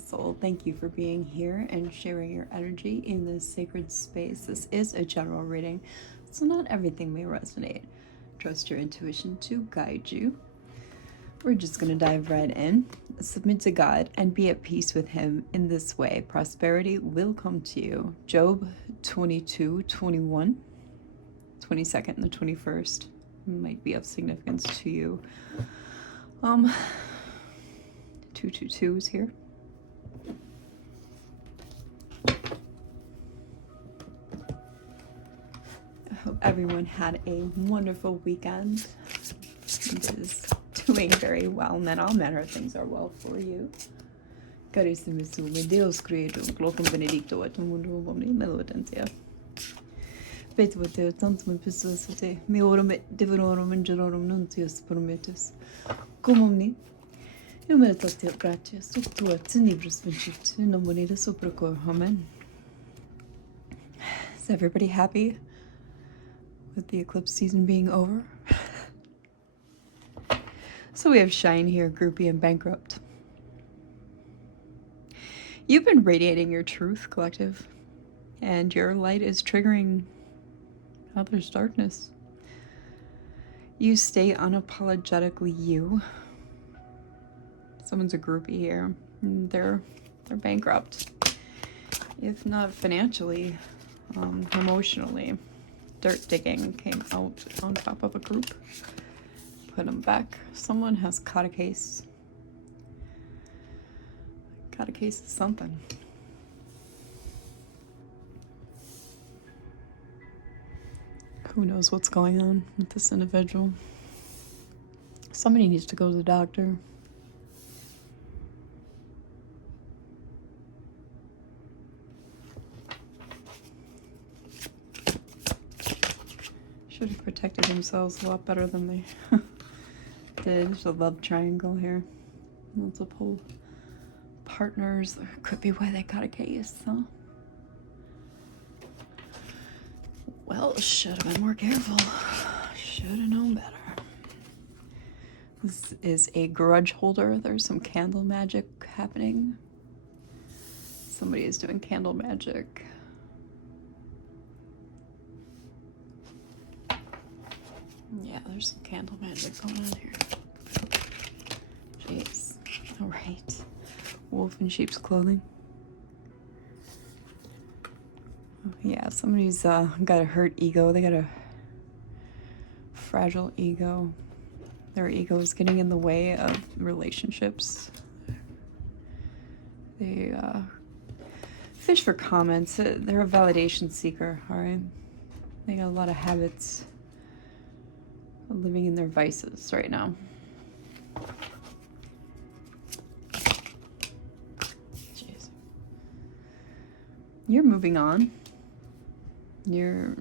soul. Thank you for being here and sharing your energy in this sacred space. This is a general reading, so not everything may resonate. Trust your intuition to guide you. We're just going to dive right in. Submit to God and be at peace with Him in this way. Prosperity will come to you. Job 22:21, 22nd and the 21st might be of significance to you. 222 is here. I hope everyone had a wonderful weekend. It is doing very well, and then all manner of things are well for you. Carissimi sume, Deus credo, glocum benedicto et mundo omni melodentia. Petuate tantum episode, meorum et divinorum ingerorum nuntius prometus. Cum omni, humilitatio gratia, subtua tenebris vincit, in nomine Dei supracor. Amen. Is everybody happy with the eclipse season being over? So we have Shine here, Groupie, and Bankrupt. You've been radiating your truth, collective, and your light is triggering others' darkness. You stay unapologetically you. Someone's a groupie here. They're bankrupt. If not financially, emotionally. Dirt digging came out on top of a group. Put them back. Someone has caught a case. Caught a case of something. Who knows what's going on with this individual? Somebody needs to go to the doctor. Should have protected themselves a lot better than they did. There's a love triangle here. Multiple partners. Could be why they got a case, huh? Well, should have been more careful. Should have known better. This is a grudge holder. There's some candle magic happening. Somebody is doing candle magic. Yeah, there's some candle magic going on here. Jeez. All right. Wolf in sheep's clothing. Yeah, somebody's got a hurt ego. They got a fragile ego. Their ego is getting in the way of relationships. They fish for comments. They're a validation seeker, all right? They got a lot of habits of living in their vices right now. Jeez. You're moving on. You're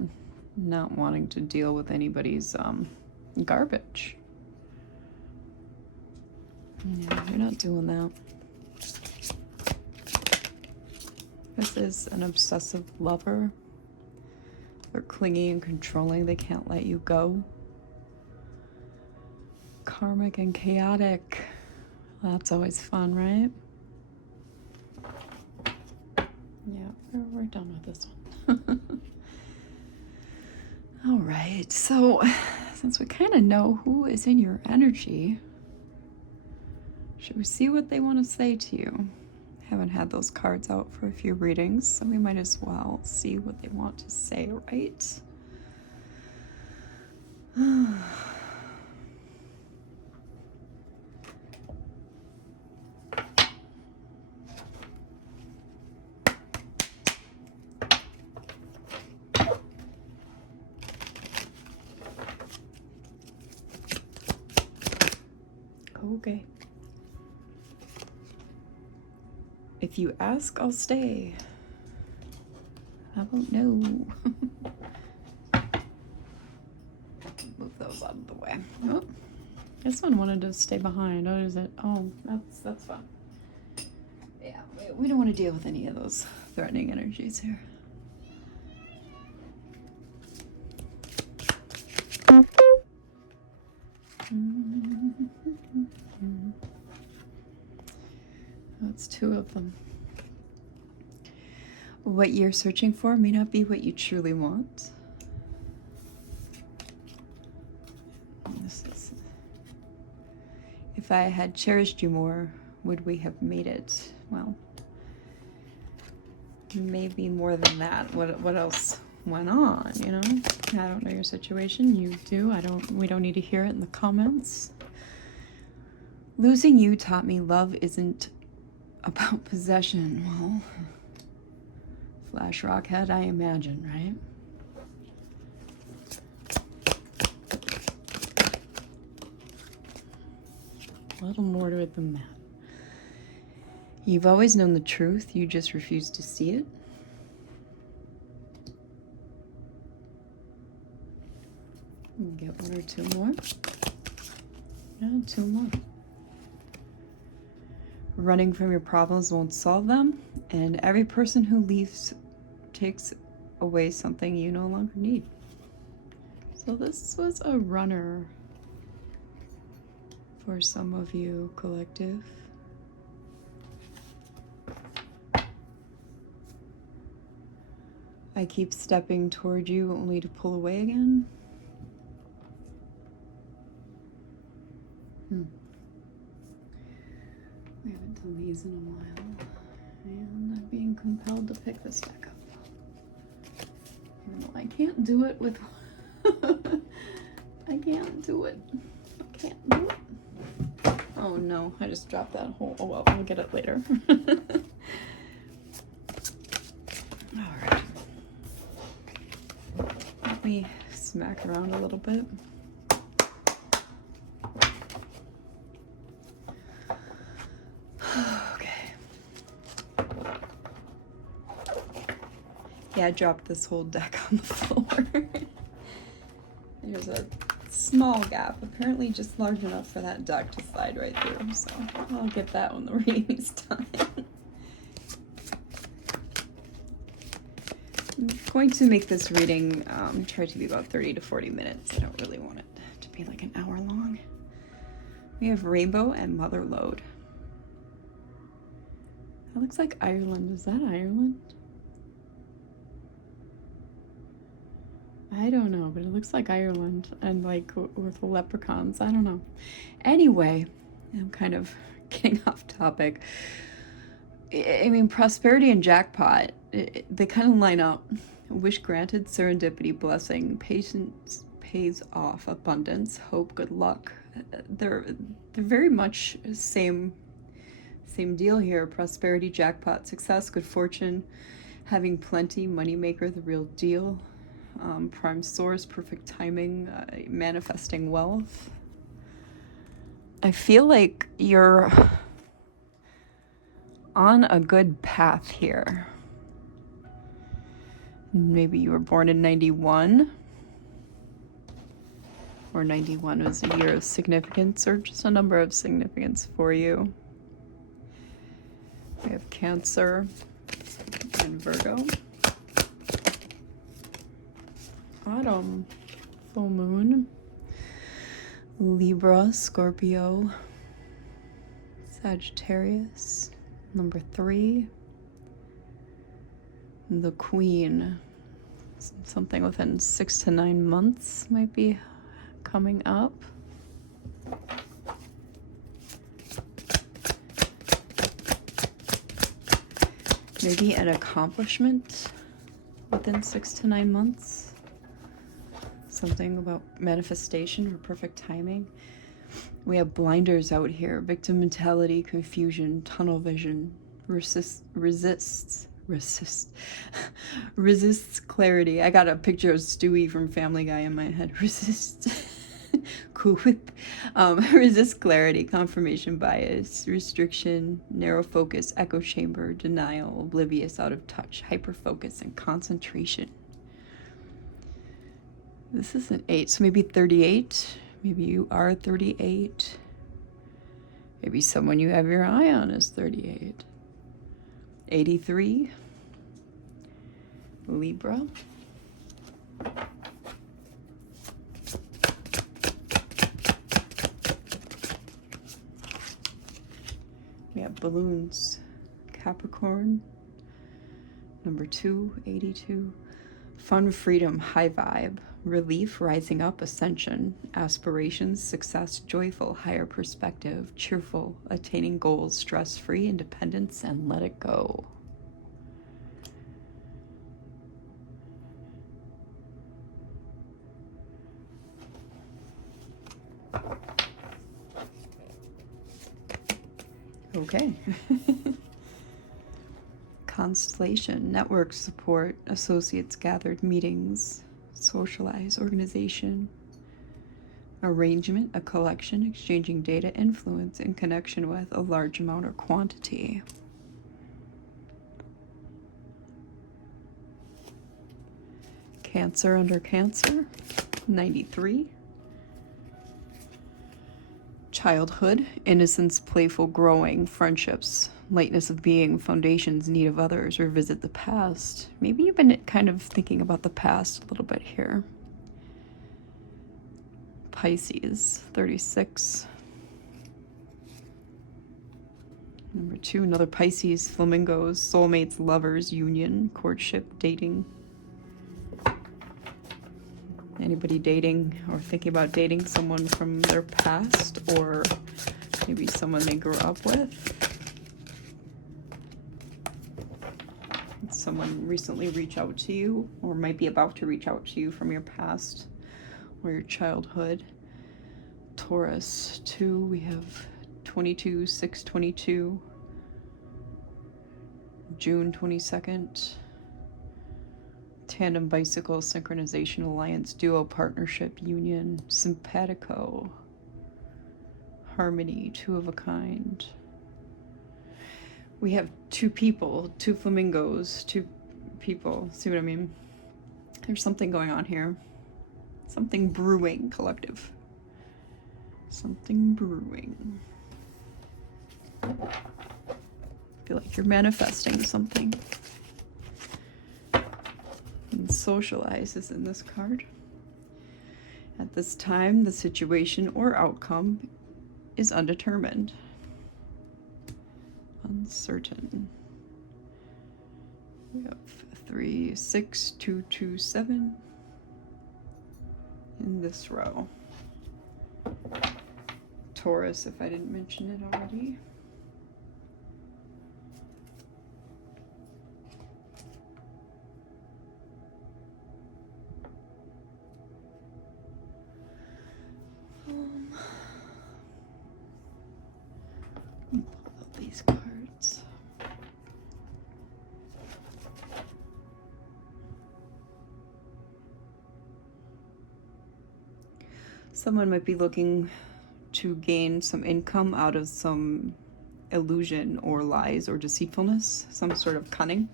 not wanting to deal with anybody's garbage. Yeah, you're not doing that. This is an obsessive lover. They're clingy and controlling. They can't let you go. Karmic and chaotic. That's always fun, right? Yeah, we're done with this one. All right, so since we kind of know who is in your energy, should we see what they want to say to you? Haven't had those cards out for a few readings, so we might as well see what they want to say, right? Okay. If you ask, I'll stay. I won't know. Move those out of the way. Oh, this one wanted to stay behind. What is it? Oh, that's fun. Yeah, we don't want to deal with any of those threatening energies here. That's 2 of them. What you're searching for may not be what you truly want. This is, if I had cherished you more, would we have made it? Well, maybe more than that. What else went on, you know? I don't know your situation. You do. We don't need to hear it in the comments. Losing you taught me love isn't about possession. Well, Flash Rockhead, I imagine, right? A little more to it than that. You've always known the truth, you just refuse to see it. Get 1 or 2 more. Yeah, 2 more. Running from your problems won't solve them, and every person who leaves takes away something you no longer need. So this was a runner for some of you, collective. I keep stepping toward you only to pull away again. We haven't done these in a while, and I'm being compelled to pick this deck up. Even though I can't do it with... I can't do it. I can't do it. Oh no, I just dropped that whole... Oh well, I'll get it later. Alright. Let me smack around a little bit. Yeah, I dropped this whole deck on the floor. There's a small gap, apparently just large enough for that deck to slide right through, so I'll get that when the reading is done. I'm going to make this reading try to be about 30 to 40 minutes. I don't really want it to be like an hour long. We have Rainbow and Mother Lode. That looks like Ireland. Is that Ireland? I don't know, but it looks like Ireland, and like with the leprechauns. I don't know. Anyway, I'm kind of getting off topic. I mean, prosperity and jackpot, they kind of line up. Wish granted, serendipity, blessing, patience pays off, abundance, hope, good luck. They're very much same deal here. Prosperity, jackpot, success, good fortune, having plenty, moneymaker, the real deal. Prime source, perfect timing, manifesting wealth. I feel like you're on a good path here. Maybe you were born in 91, or 91 was a year of significance, or just a number of significance for you. We have Cancer and Virgo. Autumn, full moon, Libra, Scorpio, Sagittarius, number 3, the Queen. Something within 6 to 9 months might be coming up. Maybe an accomplishment within 6 to 9 months. Something about manifestation or perfect timing. We have blinders out here. Victim mentality, confusion, tunnel vision, resists clarity. I got a picture of Stewie from Family Guy in my head. Cool whip. Resist clarity, confirmation bias, restriction, narrow focus, echo chamber, denial, oblivious, out of touch, hyper focus, and concentration. This is an 8, so maybe 38. Maybe you are 38. Maybe someone you have your eye on is 38. 83. Libra. We have balloons. Capricorn. Number 2, 82. Fun, freedom, high vibe. Relief, rising up, ascension. Aspirations, success, joyful, higher perspective. Cheerful, attaining goals, stress-free, independence, and let it go. Okay. Constellation, network support, associates gathered, meetings, socialize, organization, arrangement, a collection, exchanging data, influence, in connection with a large amount or quantity. Cancer under Cancer, 93. Childhood, innocence, playful growing, friendships, lightness of being, foundations, need of others, revisit the past. Maybe you've been kind of thinking about the past a little bit here. Pisces, 36. Number 2, another Pisces, flamingos, soulmates, lovers, union, courtship, dating. Anybody dating or thinking about dating someone from their past, or maybe someone they grew up with? Did someone recently reach out to you, or might be about to reach out to you from your past or your childhood? Taurus 2, we have 22, 6/22, June 22nd. Tandem, bicycle, synchronization, alliance, duo, partnership, union, simpatico, harmony, 2 of a kind. We have 2 people, 2 flamingos, 2 people. See what I mean? There's something going on here. Something brewing, collective. Something brewing. I feel like you're manifesting something. And socialize is in this card. At this time, the situation or outcome is undetermined. Uncertain. We have 3, 6, 2, 2, 7 in this row. Taurus, if I didn't mention it already. Pull out these cards. Someone might be looking to gain some income out of some illusion or lies or deceitfulness, some sort of cunning.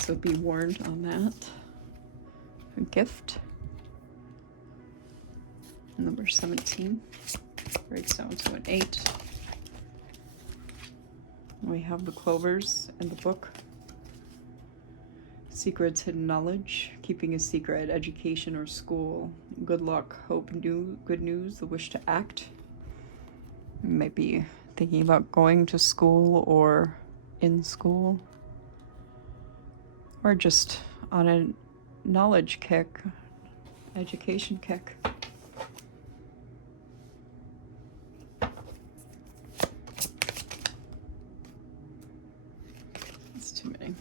So be warned on that. A gift. Number 17 breaks down to an 8. We have the clovers in the book. Secrets, hidden knowledge, keeping a secret, education or school, good luck, hope, good news, the wish to act. You might be thinking about going to school or in school, or just on a knowledge kick, education kick. That's too many.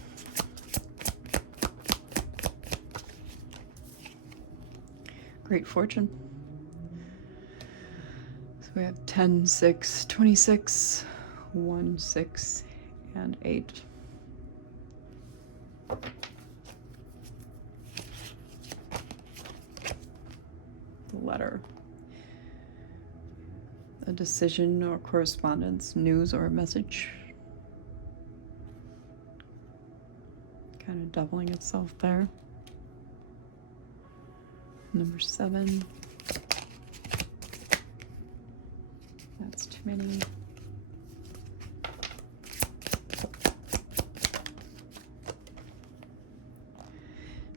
Great fortune. So we have 10, 6, 26, 1, 6, and 8. The letter. A decision or correspondence, news or a message. Kind of doubling itself there. Number 7. That's too many.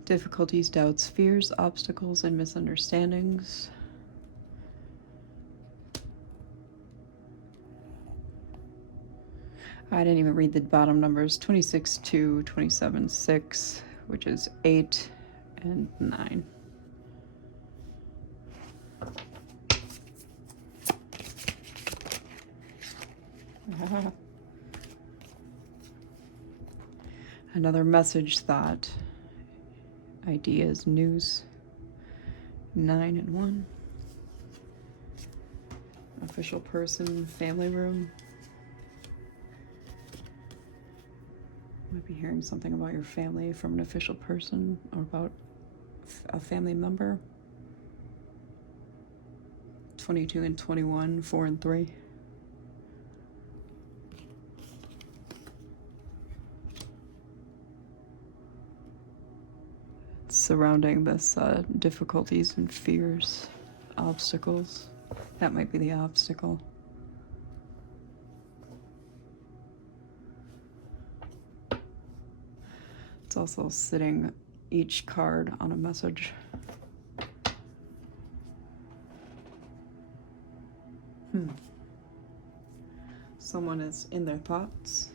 Difficulties, doubts, fears, obstacles, and misunderstandings. I didn't even read the bottom numbers. 26, 2, 27, 6, which is 8 and 9. Another message, thought, ideas, news. 9 and 1. Official person, family room. Might be hearing something about your family from an official person or about a family member. 22 and 21, 4 and 3. Surrounding this difficulties and fears, obstacles. That might be the obstacle. It's also sitting each card on a message. Someone is in their thoughts.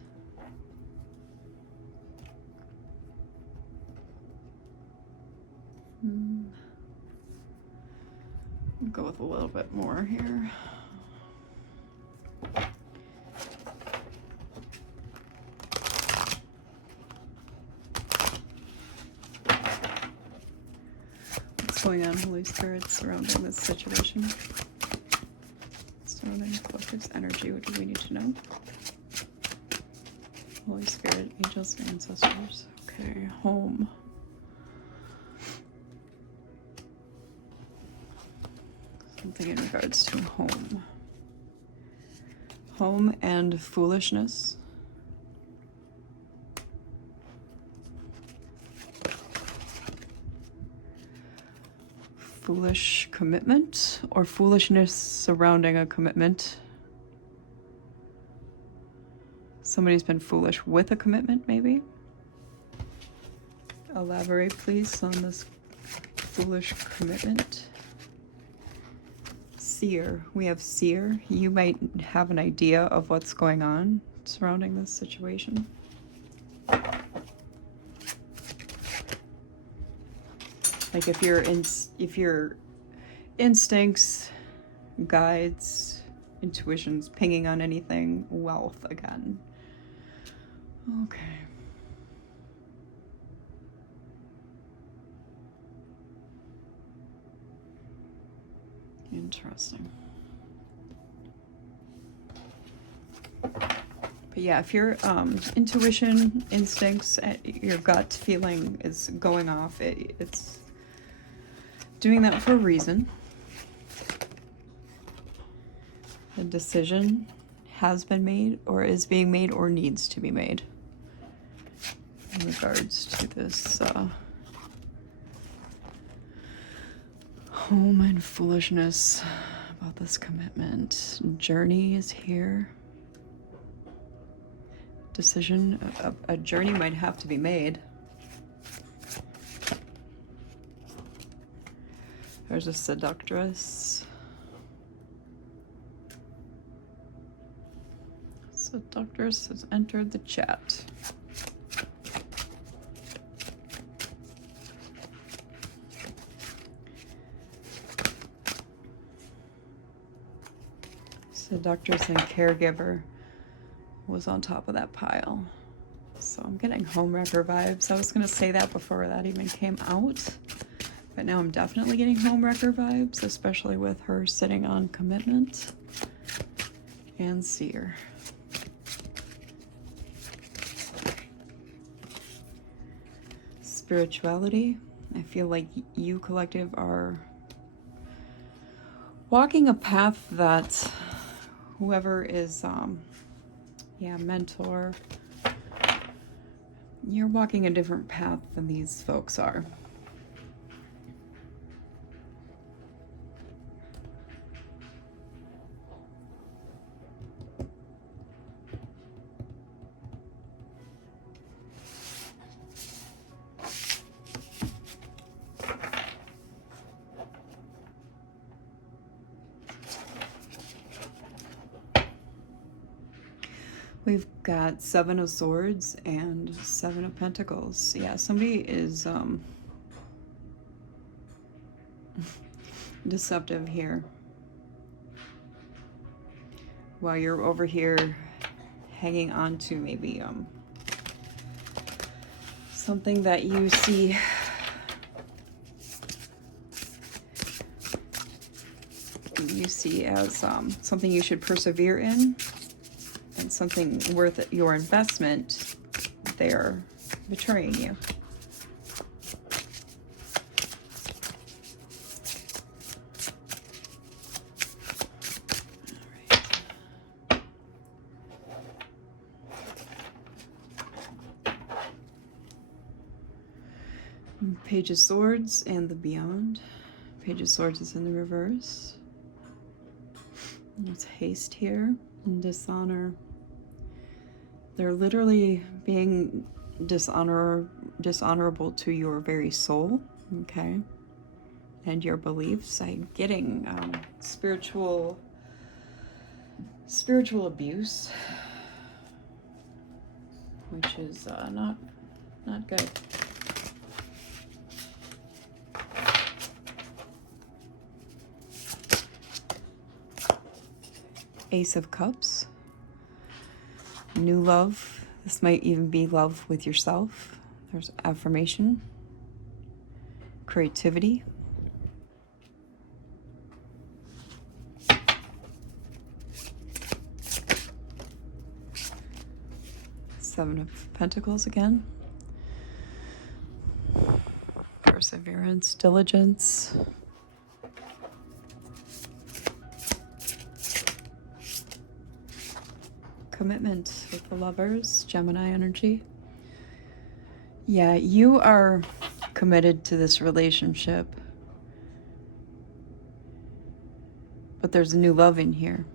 I'll go with a little bit more here. What's going on, Holy Spirit, surrounding this situation? Surrounding collective energy, what do we need to know? Holy Spirit, angels, ancestors. Okay, home. Something in regards to home. Home and foolishness. Foolish commitment or foolishness surrounding a commitment. Somebody's been foolish with a commitment, maybe? Elaborate, please, on this foolish commitment. Seer. We have seer. You might have an idea of what's going on surrounding this situation. Like if your instincts, guides, intuitions pinging on anything, wealth again. Okay. Interesting. But yeah, if your intuition, instincts, your gut feeling is going off, it's doing that for a reason. A decision has been made or is being made or needs to be made in regards to this home and foolishness about this commitment. Journey is here. Decision, a journey might have to be made. There's a seductress. Seductress has entered the chat. Seductress and caregiver was on top of that pile. So I'm getting homewrecker vibes. I was going to say that before that even came out. But now I'm definitely getting homewrecker vibes, especially with her sitting on commitment and seer. Spirituality. I feel like you collective are walking a path that whoever is, mentor, you're walking a different path than these folks are. We've got Seven of Swords and Seven of Pentacles. Yeah, somebody is deceptive here. While you're over here hanging on to maybe something that you see as something you should persevere in and something worth your investment, they're betraying you. Page of Swords and the Beyond. Page of Swords is in the reverse. There's haste here and dishonor. They're literally being dishonorable to your very soul, okay? And your beliefs. I'm getting spiritual abuse, which is not good. Ace of Cups. New love. This might even be love with yourself. There's affirmation. Creativity. Seven of Pentacles again. Perseverance, diligence. Commitment with the Lovers, Gemini energy. Yeah, you are committed to this relationship, but there's a new love in here.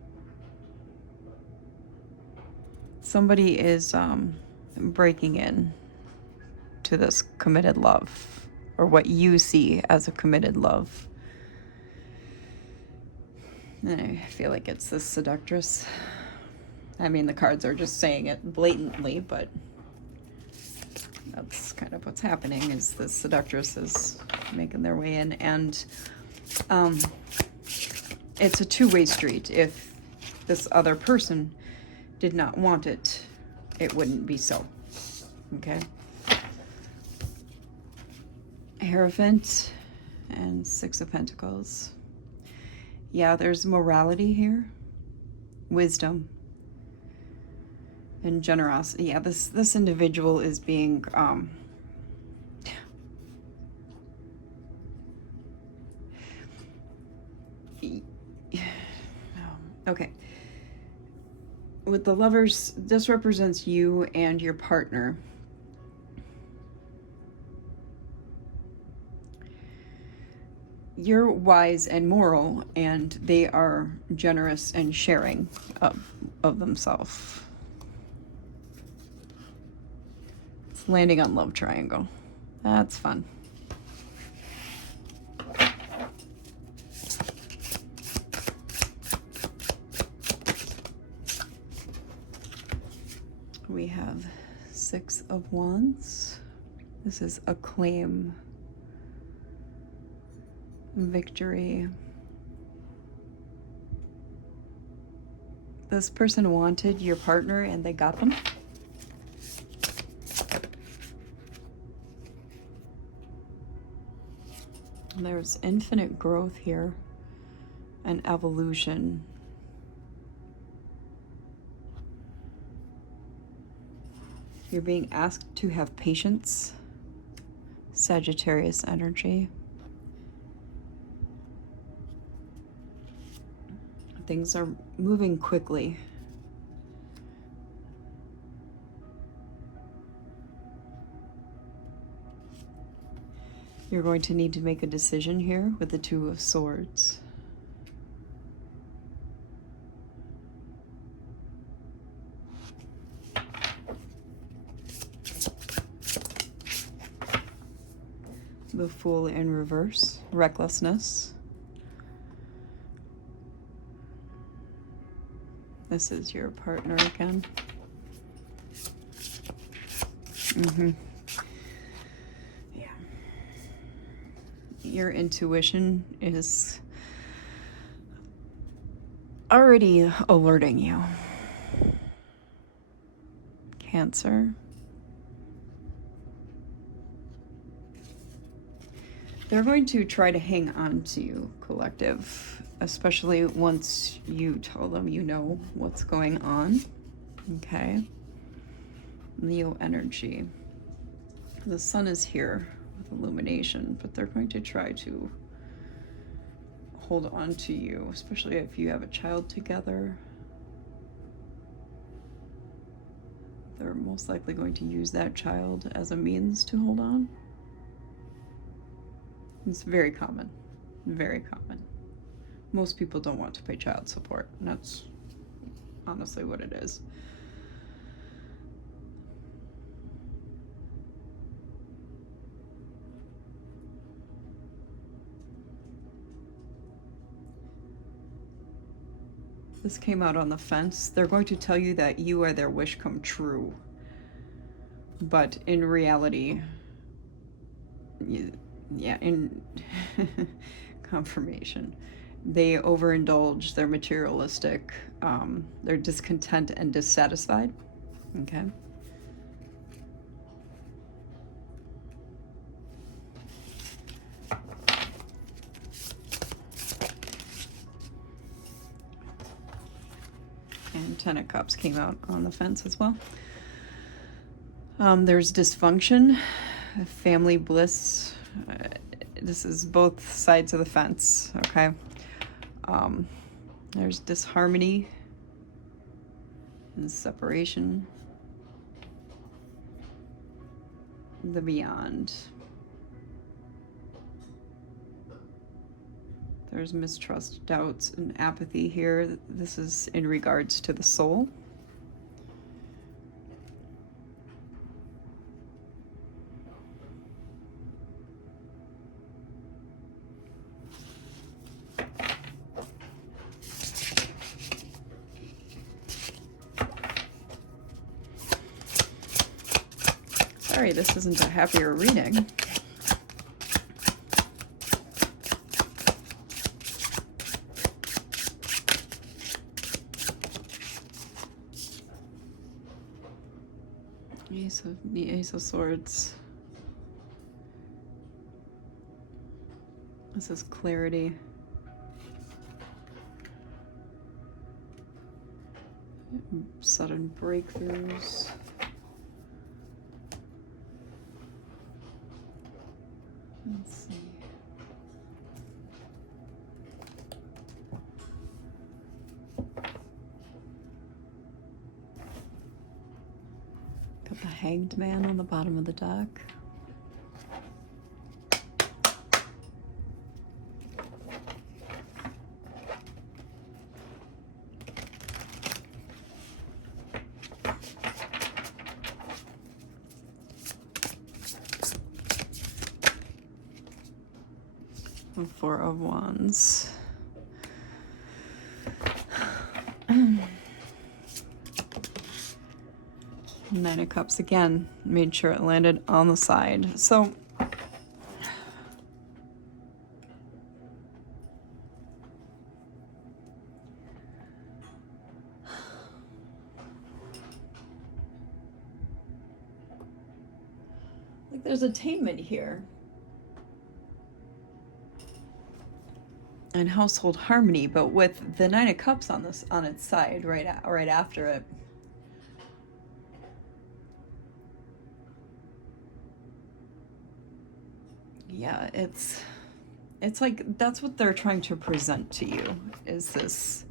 Somebody is breaking in to this committed love, or what you see as a committed love. And I feel like it's this seductress. I mean, the cards are just saying it blatantly, but that's kind of what's happening, is the seductress is making their way in. And it's a two-way street. If this other person did not want it, it wouldn't be so. Okay? Hierophant and Six of Pentacles. Yeah, there's morality here. Wisdom. And generosity. Yeah, this individual is being okay. With the Lovers, this represents you and your partner. You're wise and moral, and they are generous and sharing of themselves. It's landing on love triangle. That's fun. We have Six of Wands. This is acclaim, victory. This person wanted your partner and they got them. There's infinite growth here and evolution. You're being asked to have patience. Sagittarius energy. Things are moving quickly. You're going to need to make a decision here with the Two of Swords. The Fool in reverse, recklessness. This is your partner again. Yeah. Your intuition is already alerting you. Cancer. They're going to try to hang on to you, collective, especially once you tell them you know what's going on. Okay. Leo energy. The sun is here with illumination, but they're going to try to hold on to you, especially if you have a child together. They're most likely going to use that child as a means to hold on. It's very common. Very common. Most people don't want to pay child support, and that's honestly what it is. This came out on the fence. They're going to tell you that you are their wish come true. But in reality, yeah, in confirmation, they overindulge, they're materialistic, they're discontent and dissatisfied. Okay. And Ten of Cups came out on the fence as well. There's dysfunction, family bliss. This is both sides of the fence, okay? There's disharmony and separation. The beyond. There's mistrust, doubts, and apathy here. This is in regards to the soul. Sorry, this isn't a happier reading. The Ace of Swords. This is clarity. Sudden breakthroughs. Let's see. Got the Hanged Man on the bottom of the deck. Four of Wands. Nine of Cups again. Made sure it landed on the side. So like there's attainment here. And household harmony, but with the Nine of Cups on this on its side, right after it. Yeah, it's like that's what they're trying to present to you, is this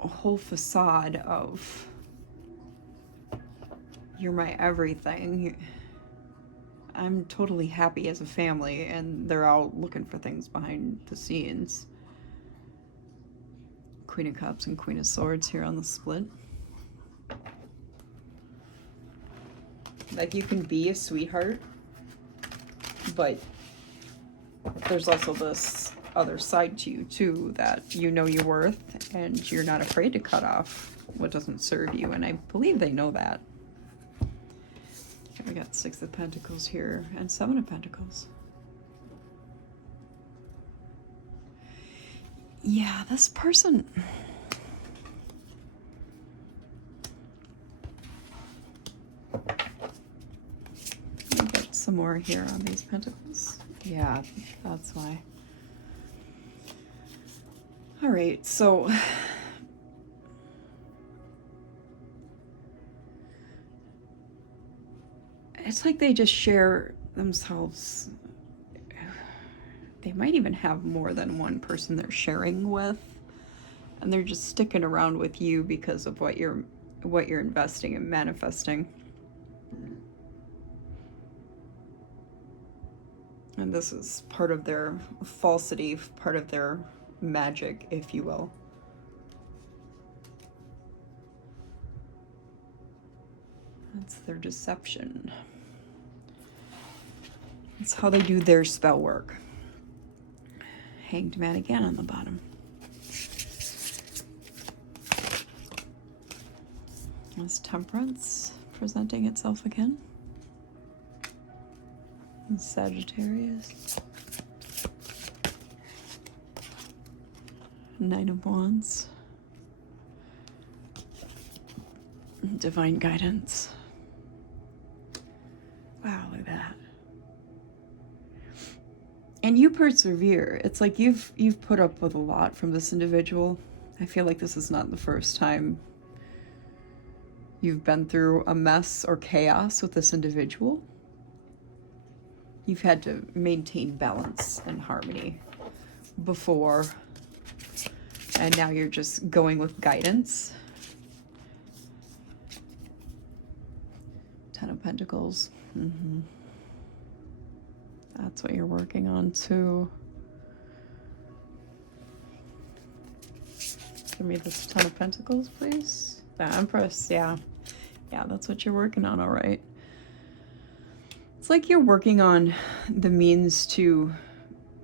a whole facade of you're my everything. I'm totally happy as a family, and they're all looking for things behind the scenes. Queen of Cups and Queen of Swords here on the split. Like, you can be a sweetheart, but there's also this other side to you, too, that you know your worth, and you're not afraid to cut off what doesn't serve you, and I believe they know that. Okay, we got 6 of Pentacles here and 7 of Pentacles. Yeah, this person... Let me get some more here on these Pentacles. Yeah, that's why. All right, so... it's like they just share themselves. They might even have more than one person they're sharing with, and they're just sticking around with you because of what you're investing and manifesting. And this is part of their falsity, part of their magic, if you will. That's their deception. That's how they do their spell work. Hanged Man again on the bottom. That's Temperance presenting itself again. And Sagittarius. Knight of Wands. Divine Guidance. Wow, look at that. And you persevere. It's like you've put up with a lot from this individual. I feel like this is not the first time you've been through a mess or chaos with this individual. You've had to maintain balance and harmony before, and now you're just going with guidance. 10 of Pentacles. That's what you're working on too. Give me this 10 of Pentacles, please. The Empress, yeah. Yeah, that's what you're working on, all right. It's like you're working on the means to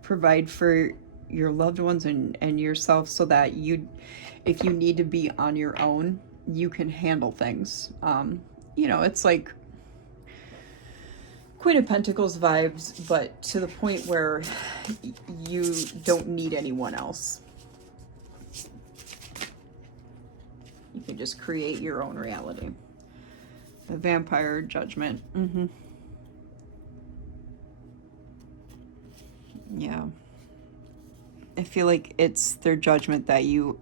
provide for your loved ones and yourself, so that if you need to be on your own, you can handle things. You know, it's like Queen of Pentacles vibes, but to the point where you don't need anyone else. You can just create your own reality. The Vampire, Judgment. Yeah. I feel like it's their judgment that you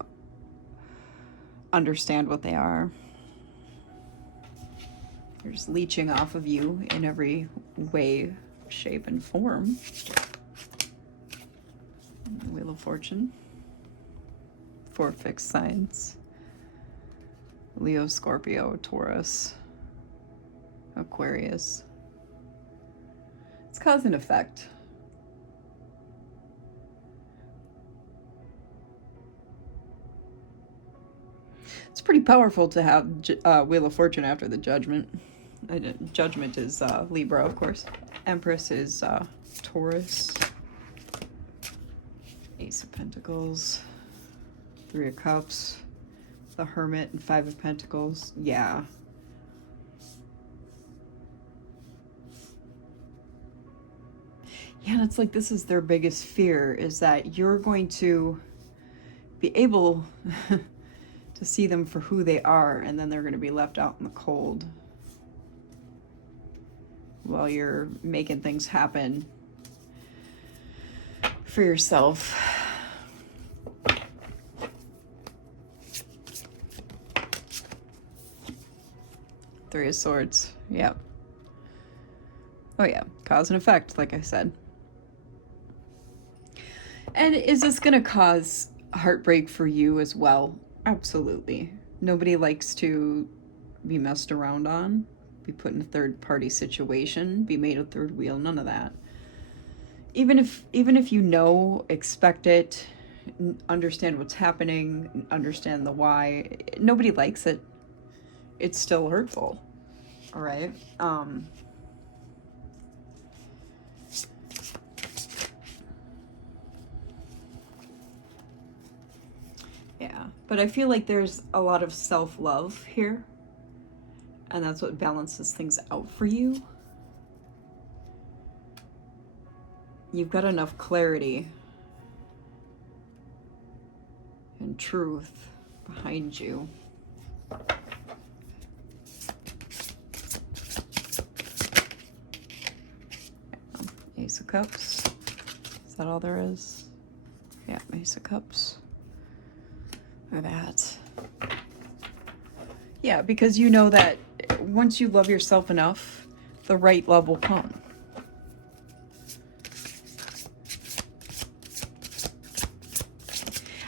understand what they are. They're just leeching off of you in every way, shape, and form. Wheel of Fortune. 4 fixed signs. Leo, Scorpio, Taurus, Aquarius. It's cause and effect. It's pretty powerful to have Wheel of Fortune after the Judgment. Judgment is Libra, of course. Empress is Taurus. Ace of Pentacles. 3 of Cups. The Hermit and 5 of Pentacles. Yeah. Yeah, and it's like this is their biggest fear, is that you're going to be able to see them for who they are, and then they're going to be left out in the cold while you're making things happen for yourself. Three of Swords. Yep. Oh yeah, cause and effect, like I said. And is this going to cause heartbreak for you as well? Absolutely. Nobody likes to be messed around on, be put in a third-party situation, be made a third wheel, none of that. Even if you know, expect it, understand what's happening, understand the why, nobody likes it. It's still hurtful. All right? Yeah, But I feel like there's a lot of self-love here. And that's what balances things out for you. You've got enough clarity and truth behind you. Ace of Cups. Is that all there is? Yeah, Ace of Cups. Or that. Yeah, because you know that once you love yourself enough, the right love will come.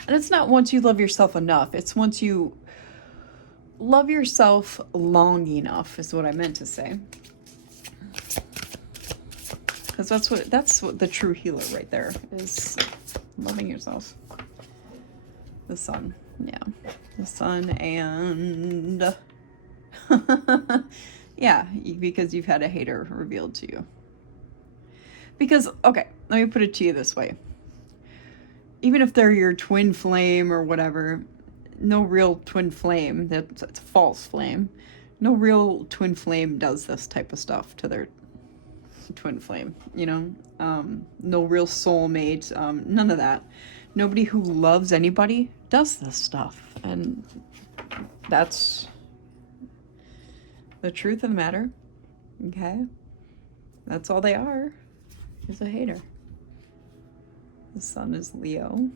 And it's not once you love yourself enough, it's once you love yourself long enough, is what I meant to say. Because that's what the true healer right there is, loving yourself. The sun, yeah. The sun and yeah, because you've had a hater revealed to you. Because, okay, let me put it to you this way. Even if they're your twin flame or whatever, no real twin flame, that's a false flame, no real twin flame does this type of stuff to their twin flame, you know? No real soulmate, none of that. Nobody who loves anybody does this stuff. And that's the truth of the matter, okay? That's all they are, is a hater. The sun is Leo.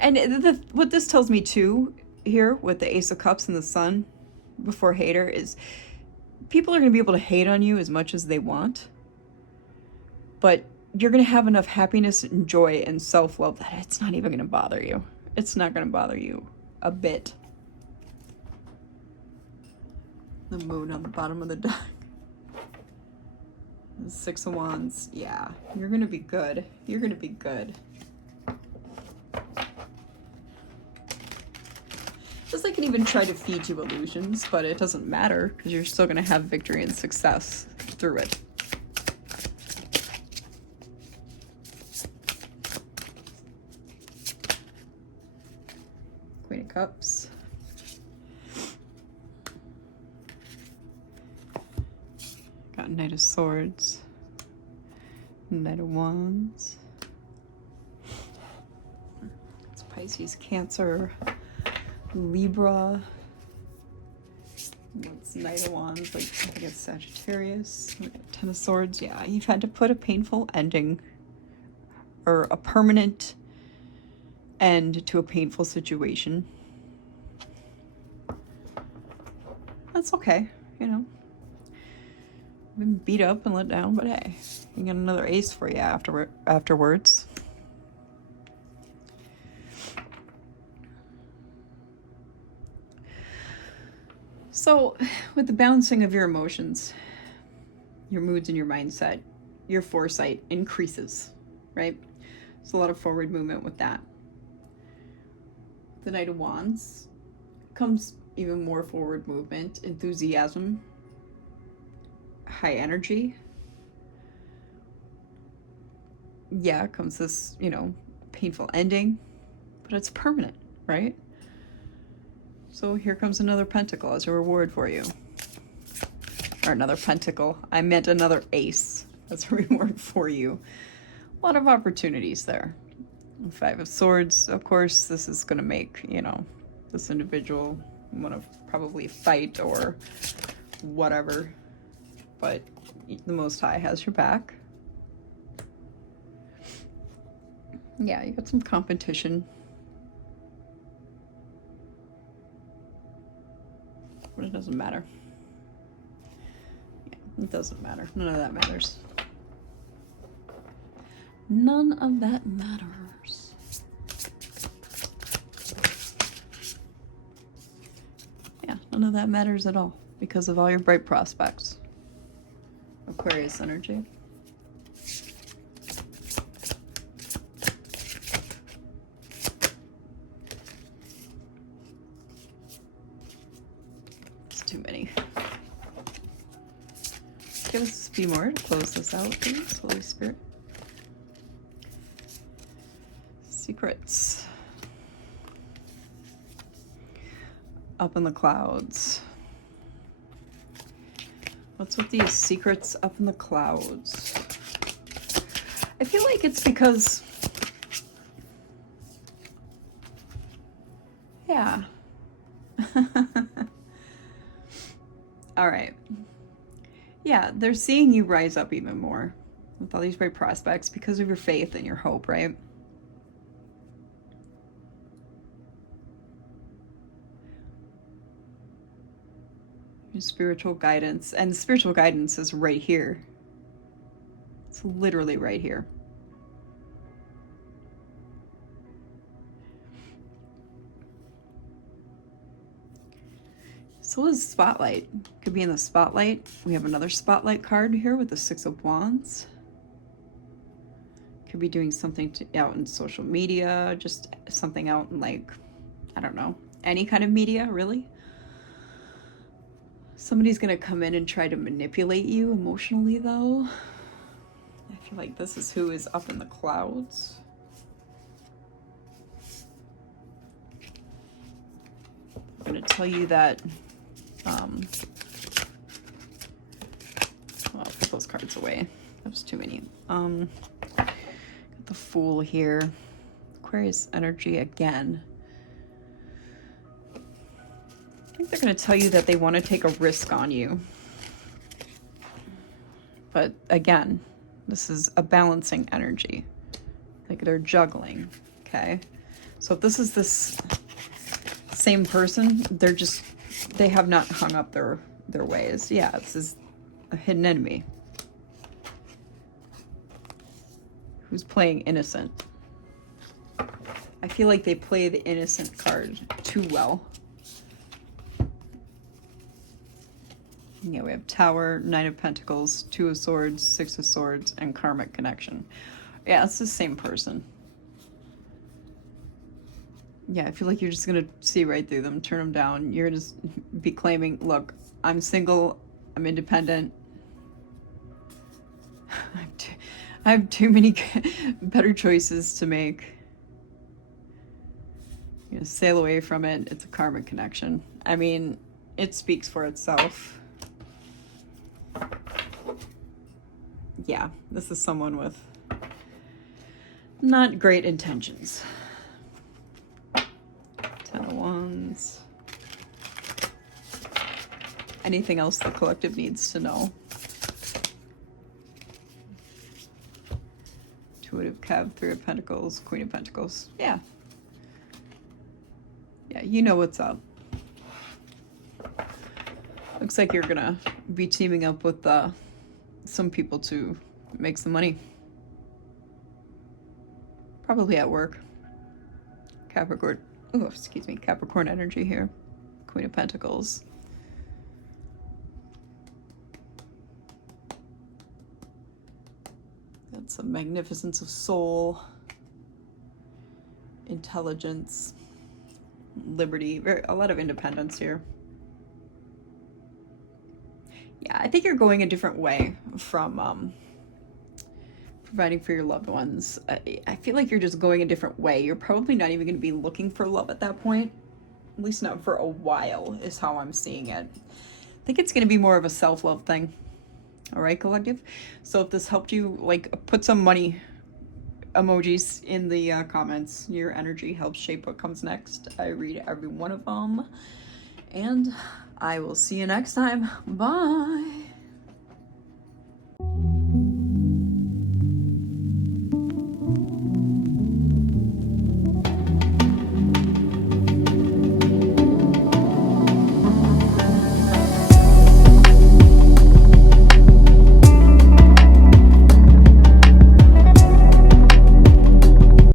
And what this tells me too, here with the Ace of Cups and the sun before hater, is people are going to be able to hate on you as much as they want, but you're going to have enough happiness and joy and self-love that it's not even going to bother you. It's not going to bother you a bit. The moon on the bottom of the deck. The Six of Wands. Yeah, you're going to be good. You're going to be good. Just they can even try to feed you illusions, but it doesn't matter because you're still going to have victory and success through it. Queen of Cups. Got Knight of Swords. Knight of Wands. It's Pisces, Cancer, Libra. It's Knight of Wands, like I think it's Sagittarius. Ten of Swords. Yeah, you've had to put a painful ending or a permanent end to a painful situation. That's okay, you know. Been beat up and let down, but hey, you get another ace for you afterwards. So, with the balancing of your emotions, your moods and your mindset, your foresight increases, right? There's a lot of forward movement with that. The Knight of Wands comes even more forward movement, enthusiasm, high energy. Yeah, comes this, you know, painful ending, but it's permanent, right? So here comes another pentacle as a reward for you. Or another pentacle. I meant another ace as a reward for you. A lot of opportunities there. Five of Swords, of course, this is going to make, you know, this individual want to probably fight or whatever. But the Most High has your back. Yeah, you got some competition. But it doesn't matter. Yeah, it doesn't matter. None of that matters. None of that matters. Yeah, none of that matters at all because of all your bright prospects. Aquarius energy. It's too many. Give us a few more to close this out, please, Holy Spirit. Secrets. Up in the clouds. What's with these secrets up in the clouds? I feel like it's because... yeah. All right. Yeah, they're seeing you rise up even more with all these great prospects because of your faith and your hope, right? Your spiritual guidance. And spiritual guidance is right here. It's literally right here. So is spotlight. Could be in the spotlight. We have another spotlight card here with the Six of Wands. Could be doing something out in social media, just something out in, like, I don't know, any kind of media, really. Somebody's gonna come in and try to manipulate you emotionally, though. I feel like this is who is up in the clouds. I'm gonna tell you that well, I'll put those cards away. That was too many. Got the Fool here. Aquarius energy again. I think they're going to tell you that they want to take a risk on you. But again, this is a balancing energy. Like they're juggling, okay? So if this is this same person, they have not hung up their ways. Yeah, this is a hidden enemy who's playing innocent. I feel like they play the innocent card too well. Yeah, we have Tower, Knight of Pentacles, Two of Swords, Six of Swords, and Karmic Connection. Yeah, it's the same person. Yeah, I feel like you're just going to see right through them, turn them down. You're going to be claiming, look, I'm single, I'm independent. I have too many better choices to make. You know, sail away from it. It's a karmic connection. I mean, it speaks for itself. Yeah, this is someone with not great intentions. Ten of Wands. Anything else the collective needs to know? Two of Cups, Three of Pentacles, Queen of Pentacles. Yeah. Yeah, you know what's up. Looks like you're gonna be teaming up with some people to make some money. Probably at work. Capricorn. Oh, excuse me. Capricorn energy here. Queen of Pentacles. That's a magnificence of soul, intelligence, liberty, a lot of independence here. Yeah, I think you're going a different way from providing for your loved ones. I feel like you're just going a different way. You're probably not even going to be looking for love at that point. At least not for a while, is how I'm seeing it. I think it's going to be more of a self-love thing. All right, collective? So if this helped you, like, put some money emojis in the comments. Your energy helps shape what comes next. I read every one of them. And I will see you next time. Bye.